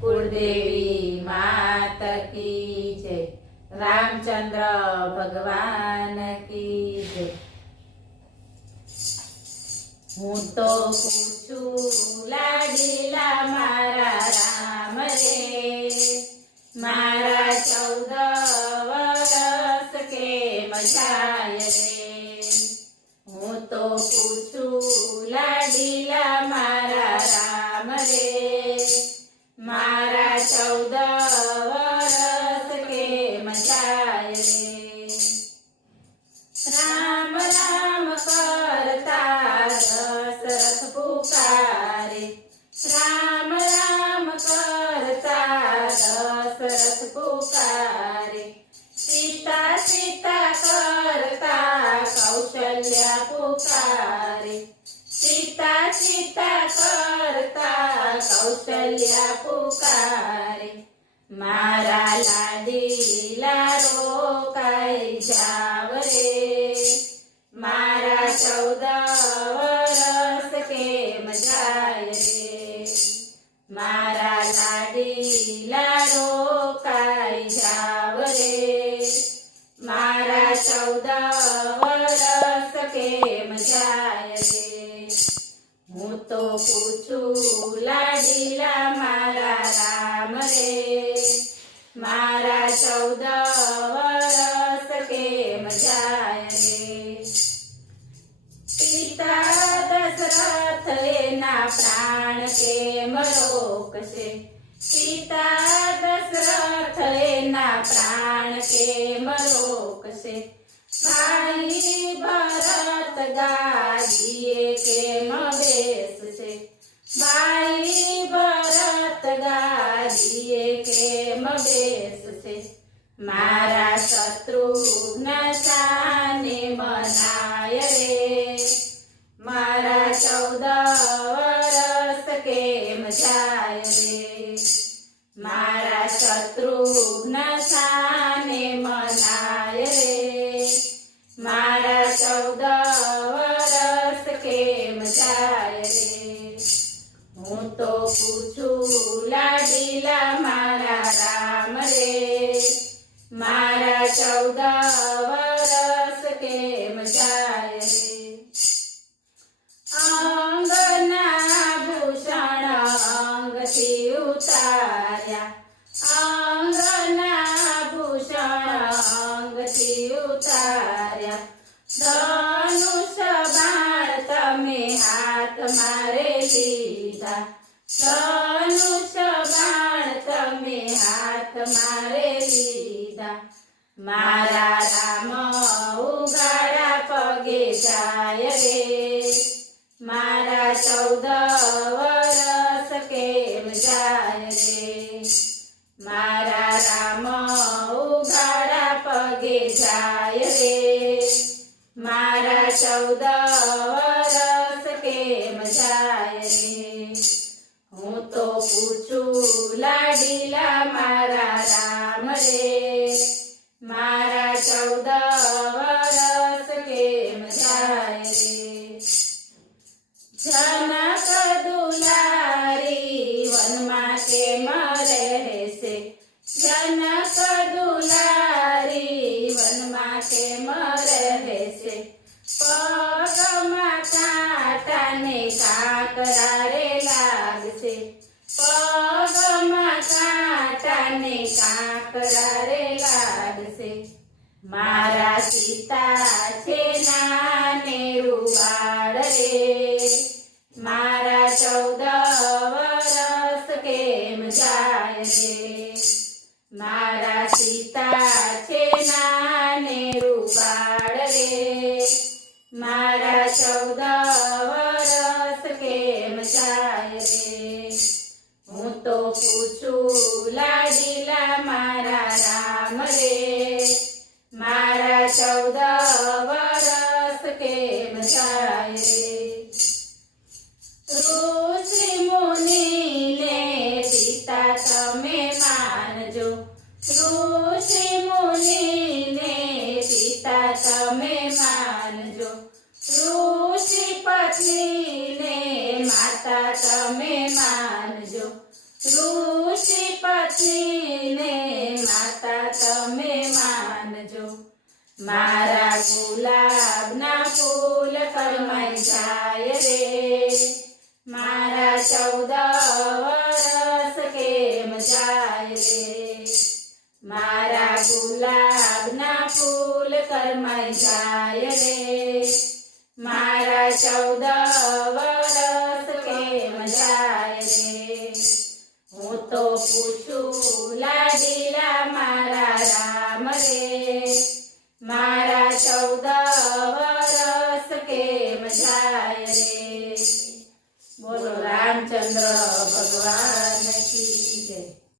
कुलदेवी मात की जय। रामचंद्र भगवान की जय। हूँ तो पूछूं लाडीला मारा राम रे, मारा 14 वरस के मजाय रे। हूँ तो पूछूं लाडीला मारा राम रे, मारा 14 वरस के मजाय रे। राम राम करता दशरथ पुकारे, राम राम करता दशरथ पुकारे। सीता सीता करता कौशल्या पुकारे, सीता सीता करता कौशल्या पुकारे। मारा लाडीला रोकाई जाव रे, मारा 14 वरस के मजाय रे। मारा लाडीला रोकाई जाव रे, मारा 14 वरस के मजाय रे। हूँ तो पूछूं लाडीला मारा राम रे, मारा 14 वरस के मजाय रे। पिता दशरथ एना प्राण के मरोकशे, पिता दशरथ एना प्राण के मरोकशे। भाई भरत गादीए के बेसशे, भाई भरत गादीए के बेसशे। मारा शत्रुघ्न शाने मनाय रे, मारा 14 वरस के मजाय रे। मारा शत्रुघ्न शाने मनाय रे, मारा 14 वरस के मजाय रे। हूँ तो पूछूं लाडीला मारा राम रे, मारा 14 वरस के मजाय रे। अंगना भूषण अंगथी उतार्या, अंगना भूषण अंगथी उतार्या। धनुष बाण तमे हाथ मारे लीधा, धनुष बाण तमे हाथ मारे लीधा। मारा राम उगाड़ा पगे जाय रे, मारा 14 वरस के मजाय रे। मारा राम उगाड़ा पगे जाय रे, मारा 14 वरस के मजाय रे। हूँ तो पूछूं लाडीला मारा राम रे, मारा 14 वरस के मजाय रे। जनक दुलारी वनमा के मरे से, जनक दुलारी वनमा के मरे से। पगमा कांटा ने काकरा रे लागसे, पगमा कांटा ने काकरा रे लागसे। मारा सीता छे नाने रुवाड़ रे, मारा 14 वरस के मजाय रे। मारा सीता छे नाने रुवाड़ रे, मारा 14 वरस के मजाय रे। हूँ तो पूछूं लाडीला मारा राम रे, मारा 14 वरस के मजाय रे। ऋषि मुनि ने पिता तमे मानजो, ऋषि मुनि ने पिता तमे मानजो। ऋषि पत्नी ने माता तमे मानजो, ઋષિ પત્નીને માતા તમે માનજો મારા ગુલાબના ફૂલ કરમાઈ જાય રે મારા 14 વરસ કેમ જાય રે મારા ગુલાબના ફૂલ કરમાઈ જાય રે મારા 14 વરસ કેમ જાય રે હું તો પૂછું લાડીલા મારા રામ રે મારા 14 વરસ કેમ જાય રે બોલો રામચંદ્ર ભગવાન